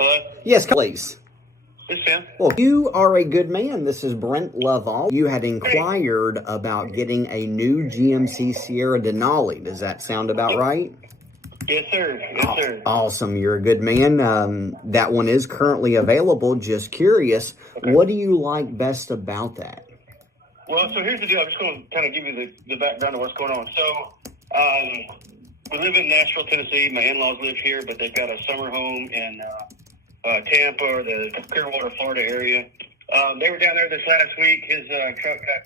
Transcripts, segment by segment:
Hello? Yes, please. This is Sam. Well, you are a good man. This is Brent Loveall. You had inquired about getting a new GMC Sierra Denali. Does that sound about right? Yes, sir. Yes, sir. Awesome. You're a good man. That one is currently available. Just curious, what do you like best about that? Well, so here's the deal. I'm just going to kind of give you the background of what's going on. So, we live in Nashville, Tennessee. My in-laws live here, but they've got a summer home in Tampa or the Clearwater, Florida area. They were down there this last week. His truck got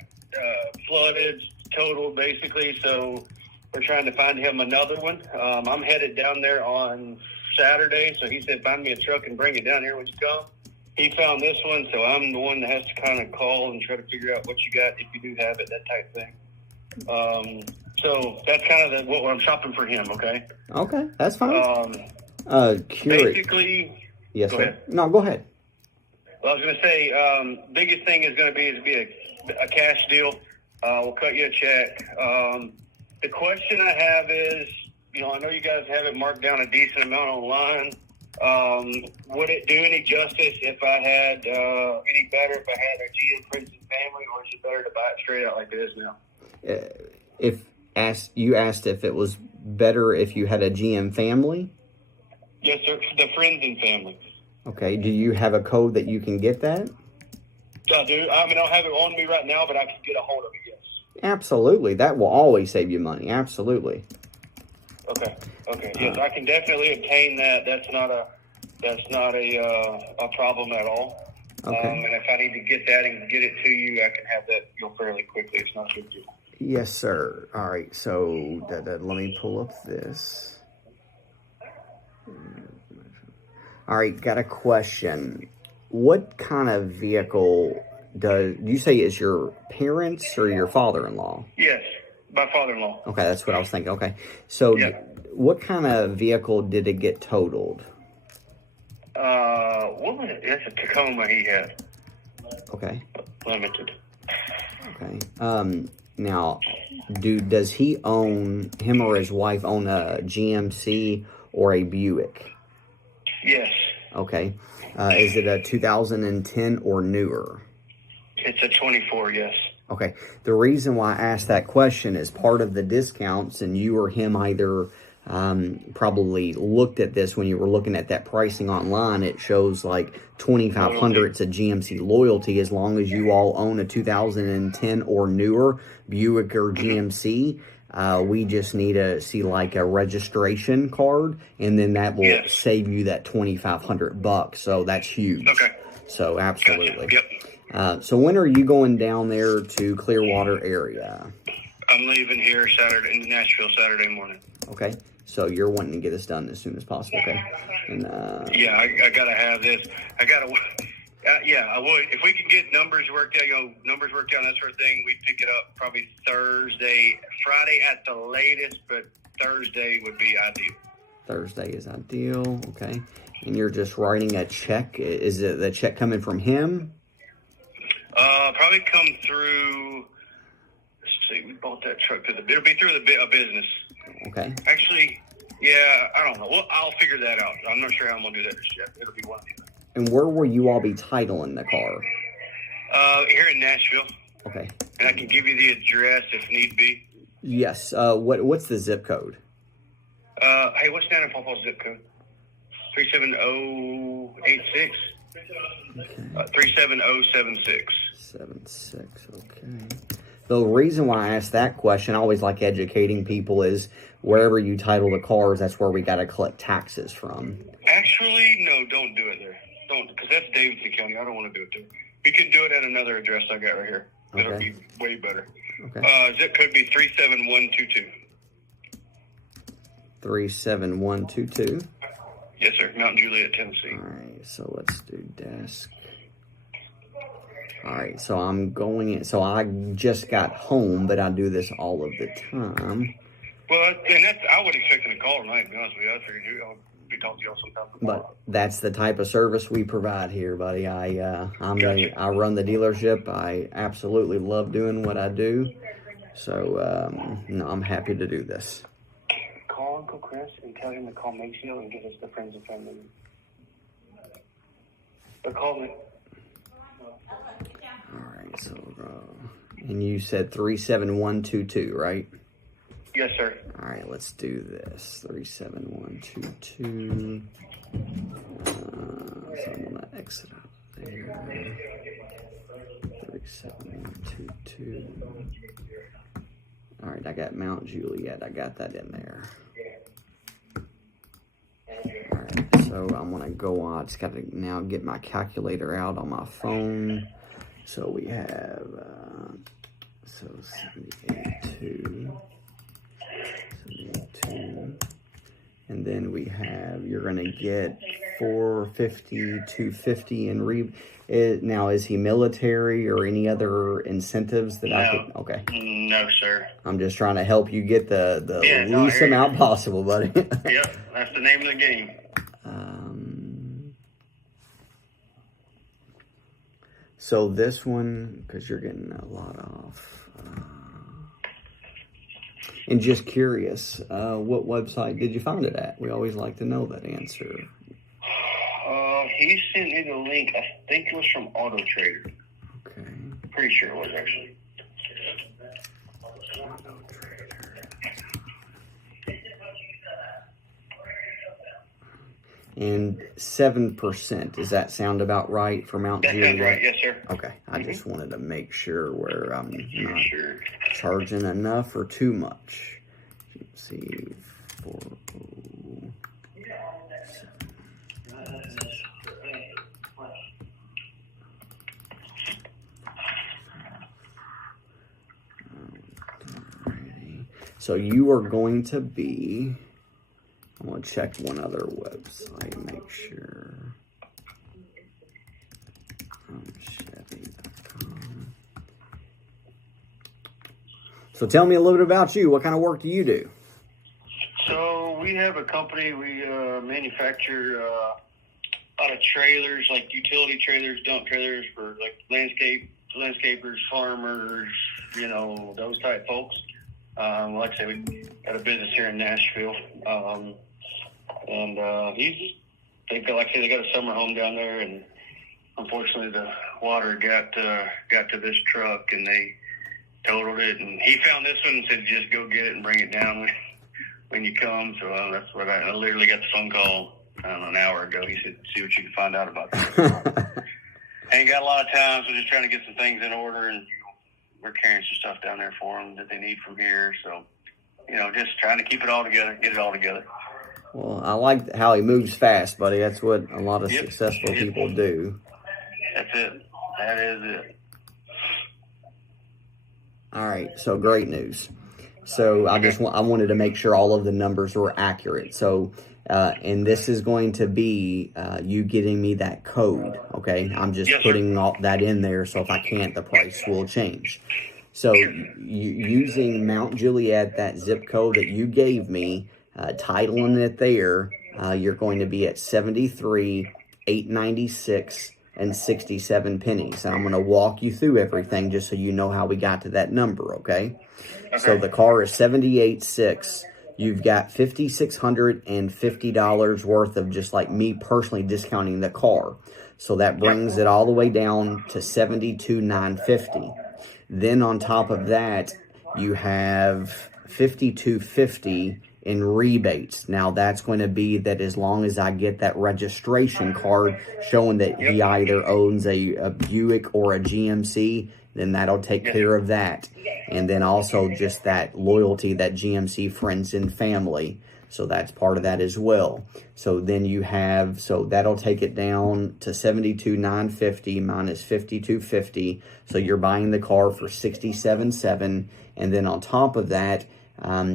flooded, totaled, basically. So we're trying to find him another one. I'm headed down there on Saturday. So he said, find me a truck and bring it down here when you come. He found this one, so I'm the one that has to kind of call and try to figure out what you got, if you do have it, that type thing. So that's kind of what I'm shopping for him, okay? Okay, that's fine. Curious. Basically, yes, go sir. ahead. No, go ahead. Well, I was going to say, biggest thing is going to be a cash deal. We'll cut you a check. The question I have is, I know you guys have it marked down a decent amount online. Would it do any justice if I had any better if I had a GM Prince and Family, or is it better to buy it straight out like it is now? You asked if it was better if you had a GM Family? Yes, sir. The Friends and Family. Okay. Do you have a code that you can get that? I do. I mean, I don't have it on me right now, but I can get a hold of it, yes. Absolutely. That will always save you money. Absolutely. Okay. Yes, I can definitely obtain that. That's not a problem at all. Okay. And if I need to get that and get it to you, I can have that fairly quickly. It's not a big deal. Yes, sir. All right. So let me pull up this. All right. Got a question. What kind of vehicle do you say is your parents or your father-in-law? Yes, my father-in-law. Okay, that's what I was thinking. Okay. So what kind of vehicle did it get totaled? What was it? It's a Tacoma he had. Okay. Limited. Okay. Now, does him or his wife own a GMC or a Buick? Yes. Okay. Is it a 2010 or newer? It's a 24, yes. Okay. The reason why I asked that question is part of the discounts, and you or him either probably looked at this when you were looking at that pricing online. It shows like $2,500. It's a GMC loyalty as long as you all own a 2010 or newer Buick or GMC. We just need to see like a registration card, and then that will save you that $2,500. So that's huge. Okay. So absolutely. Gotcha. Yep. So when are you going down there to Clearwater area? I'm leaving here in Nashville Saturday morning. Okay. So you're wanting to get this done as soon as possible, okay? And yeah, I gotta have this. I would. If we could get numbers worked out, that sort of thing, we'd pick it up probably Friday at the latest, but Thursday would be ideal. Thursday is ideal, okay. And you're just writing a check. Is it the check coming from him? Probably come through. Let's see. We bought that truck it'll be through a business. Okay. Actually, yeah, I don't know. Well, I'll figure that out. I'm not sure how I'm gonna do that just yet. It'll be one of these. And where will you all be titling the car? Here in Nashville. Okay. And I can give you the address if need be. Yes. What's the zip code? Hey, what's down in Paul's zip code? 37086. Okay. 37076. 76. Okay. The reason why I asked that question, I always like educating people, is wherever you title the cars, that's where we got to collect taxes from. Actually, no, don't do it there. Don't, because that's Davidson County. I don't want to do it there. We can do it at another address I got right here. It'll be way better. Okay. Zip code be 37122. 37122. Yes, sir. Mount Juliet, Tennessee. All right, so let's do desk. All right, so I'm going in. So I just got home, but I do this all of the time. Well, and I would expect a call tonight, to be honest with you. I figured I'll be talking to y'all sometime tomorrow. But that's the type of service we provide here, buddy. I run the dealership. I absolutely love doing what I do. So, I'm happy to do this. Call Uncle Chris and tell him to call Maceo and get us the Friends and Family. Call me. All right, so, and you said 37122, right? Yes, sir. All right, let's do this. 37122. So I'm gonna exit out there. 37122. All right, I got Mount Juliet. I got that in there. All right, so I'm gonna go on. I just gotta now get my calculator out on my phone. So we have 78.2. And then we have, you're going to get 450, 250 in now, is he military or any other incentives that I could? Okay. No, sir. I'm just trying to help you get the least amount possible, buddy. Yep, that's the name of the game. So this one, because you're getting a lot off. And just curious, what website did you find it at? We always like to know that answer. He sent me the link. I think it was from Auto Trader. Okay. Pretty sure it was, actually. Auto Trader. And 7%, does that sound about right for Mount Juliet? That sounds right, yes, sir. Okay, I just wanted to make sure where I'm not charging enough or too much. GMC 407. Alrighty. So you are going to be, I'm going to check one other website, make sure. Chevy.com. So tell me a little bit about you. What kind of work do you do? So we have a company. We manufacture a lot of trailers, like utility trailers, dump trailers for like landscapers, farmers, you know, those type folks. Like I say, we got a business here in Nashville. They've got, like I say, they got a summer home down there, and unfortunately the water got to this truck, and they totaled it. And he found this one and said, "Just go get it and bring it down when you come." So that's what I literally got the phone call, I don't know, an hour ago. He said, "See what you can find out about this." Ain't got a lot of time, so just trying to get some things in order, and we're carrying some stuff down there for them that they need from here. So, you know, just trying to keep it all together, get it all together. Well, I like how he moves fast, buddy. That's what a lot of successful people do. That's it. That is it. All right, so great news. So I wanted to make sure all of the numbers were accurate. So, and this is going to be you getting me that code, okay? I'm just putting all that in there, so if I can't, the price will change. So using Mount Juliet, that zip code that you gave me, titling it there, you're going to be at 73,896 and 67 pennies. And I'm going to walk you through everything just so you know how we got to that number, okay? So the car is 78,600. You've got $5,650 worth of just like me personally discounting the car. So that brings it all the way down to 72,950. Then on top of that, you have 5,250 in rebates. Now that's going to be that as long as I get that registration card showing that he either owns a Buick or a GMC, then that'll take care of that. And then also just that loyalty, that GMC friends and family. So that's part of that as well. So then you have, so that'll take it down to 72,950 minus 5,250. So you're buying the car for 67,700. And then on top of that,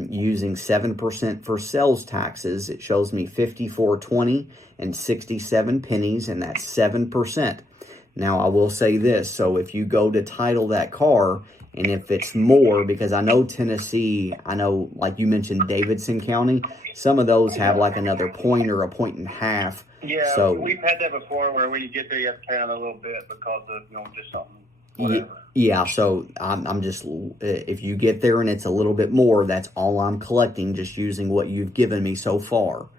using 7% for sales taxes, it shows me 54.20 and 67 pennies, and that's 7%. Now I will say this, so if you go to title that car, and if it's more, because I know Tennessee, I know like you mentioned Davidson County, some of those have like another point or a point and a half. Yeah, so we've had that before where when you get there you have to pay on a little bit because of, you know, just something. Whatever. Yeah, so I'm just, if you get there and it's a little bit more, that's all I'm collecting, just using what you've given me so far.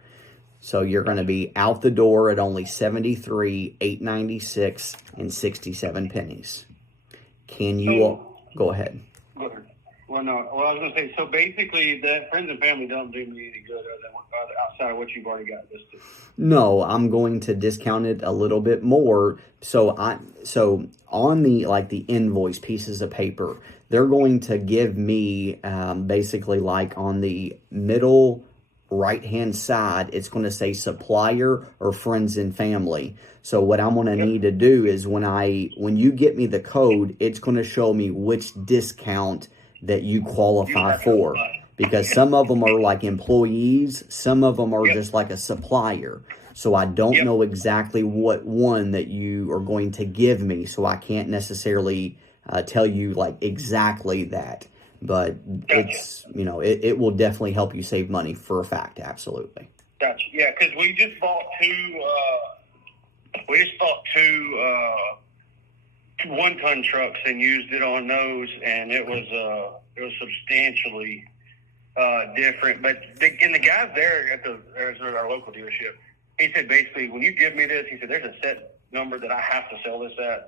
So you're going to be out the door at only $73,896 and 67 pennies. Can you go ahead? Well, no. Well, I was going to say, so basically, that friends and family don't do me any good outside of what you've already got listed. No, I'm going to discount it a little bit more. So on the invoice pieces of paper, they're going to give me basically like on the middle right-hand side, it's going to say supplier or friends and family. So what I'm going to need to do is when you get me the code, it's going to show me which discount that you qualify for, because some of them are like employees, some of them are just like a supplier. So I don't know exactly what one that you are going to give me, so I can't necessarily tell you like exactly that. But it's, it will definitely help you save money for a fact. Absolutely. Gotcha. Yeah, because we just bought two 1-ton trucks and used it on those, and it was substantially different. But the guys there at our local dealership, he said basically when you give me this, he said there's a set number that I have to sell this at,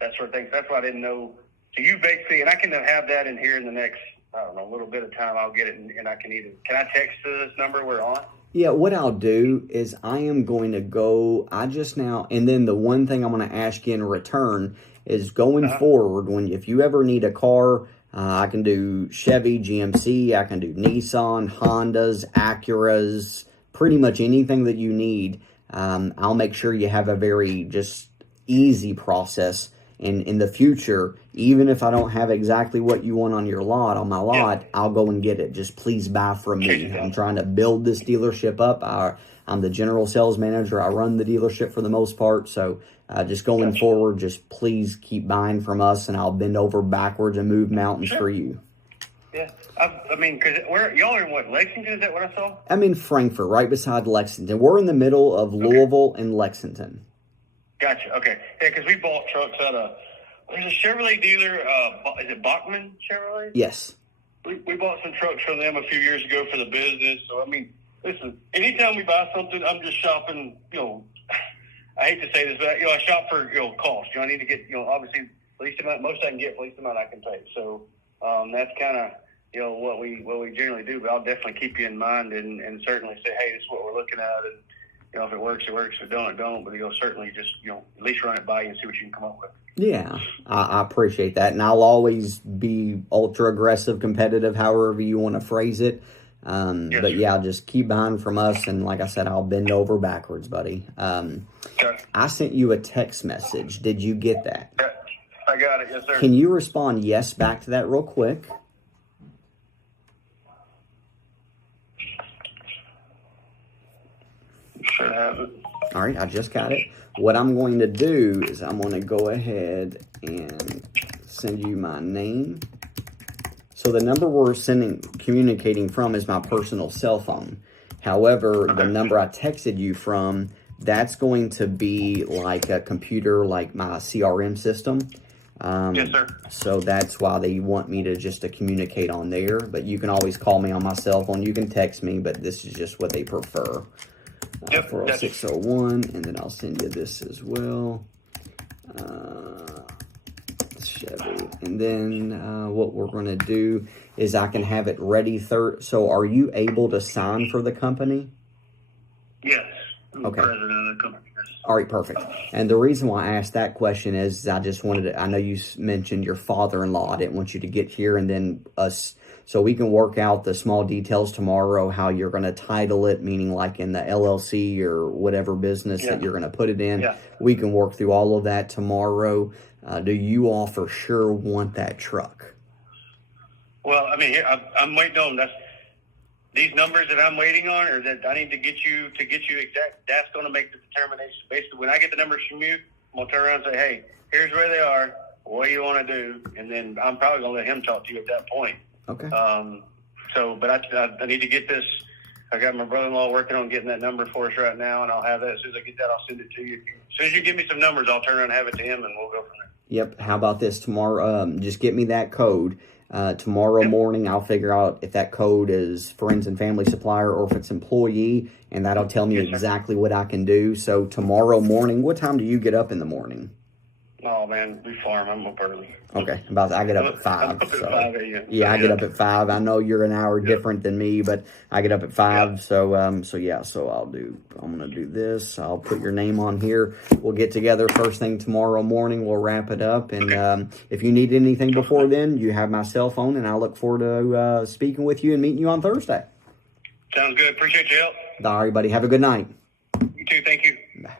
that sort of thing. So that's why I didn't know. So you basically, and I can have that in here in the next, I don't know, a little bit of time. I'll get it, and I can I text to this number we're on? Yeah, what I'll do is I am going to go, and then the one thing I'm going to ask you in return is going forward, if you ever need a car, I can do Chevy, GMC, I can do Nissan, Hondas, Acuras, pretty much anything that you need. I'll make sure you have a very just easy process. And in the future, even if I don't have exactly what you want on my lot, I'll go and get it. Just please buy from me. I'm trying to build this dealership up. I'm the general sales manager. I run the dealership for the most part. So just going forward, just please keep buying from us, and I'll bend over backwards and move mountains for you. Yeah. Because y'all are in what, Lexington? Is that what I saw? I'm in Frankfort, right beside Lexington. We're in the middle of Loveall and Lexington. Gotcha. Okay. Yeah, because we bought trucks out of, there's a Chevrolet dealer, is it Bachman Chevrolet? Yes. We bought some trucks from them a few years ago for the business. So, listen, anytime we buy something, I'm just shopping, I hate to say this, but, I shop for, cost. I need to get, obviously, least amount, most I can get, least amount I can pay. So, that's kind of, what we generally do. But I'll definitely keep you in mind and certainly say, hey, this is what we're looking at. And, if it works, it works. If it don't, it don't. But certainly just, at least run it by you and see what you can come up with. Yeah, I appreciate that. And I'll always be ultra aggressive, competitive, however you want to phrase it. But yeah, just keep buying from us. And like I said, I'll bend over backwards, buddy. I sent you a text message. Did you get that? Yeah, I got it. Yes, sir. Can you respond yes back to that real quick? Should have it. All right, I just got it. What I'm going to do is I'm going to go ahead and send you my name. So the number we're communicating from is my personal cell phone. However, the number I texted you from, that's going to be like a computer, like my CRM system. Yes, sir. So that's why they want me to communicate on there. But you can always call me on my cell phone. You can text me, but this is just what they prefer. 40601, and then I'll send you this as well. Chevy. And then what we're going to do is I can have it ready. So are you able to sign for the company? Yes. I'm okay. President of the company. All right, perfect. And the reason why I asked that question is I just wanted to, I know you mentioned your father-in-law. I didn't want you to get here and then us, so we can work out the small details tomorrow, how you're going to title it, meaning like in the LLC or whatever business that you're going to put it in. Yeah. We can work through all of that tomorrow. Do you all for sure want that truck? Well, I mean, here, I'm waiting on these numbers that I'm waiting on, or that I need to get you exact. That's going to make the determination. Basically, when I get the numbers from you, I'm going to turn around and say, hey, here's where they are. What do you want to do? And then I'm probably going to let him talk to you at that point. Okay. But I need to get this. I got my brother-in-law working on getting that number for us right now, and I'll have that. As soon as I get that, I'll send it to you. As soon as you give me some numbers, I'll turn around and have it to him, and we'll go from there. Yep. How about this tomorrow? Just get me that code. Tomorrow morning, I'll figure out if that code is friends and family supplier or if it's employee, and that'll tell me exactly what I can do. So tomorrow morning, what time do you get up in the morning? Oh man, we farm. I'm up early. Okay, I get up at 5. I'm up at 5 a.m. Yeah, I get up at 5. I know you're an hour different than me, but I get up at 5. Yeah. So I'm gonna do this. I'll put your name on here. We'll get together first thing tomorrow morning. We'll wrap it up, and if you need anything before then, you have my cell phone, and I look forward to speaking with you and meeting you on Thursday. Sounds good. Appreciate your help. All right, buddy. Have a good night. You too. Thank you. Bye.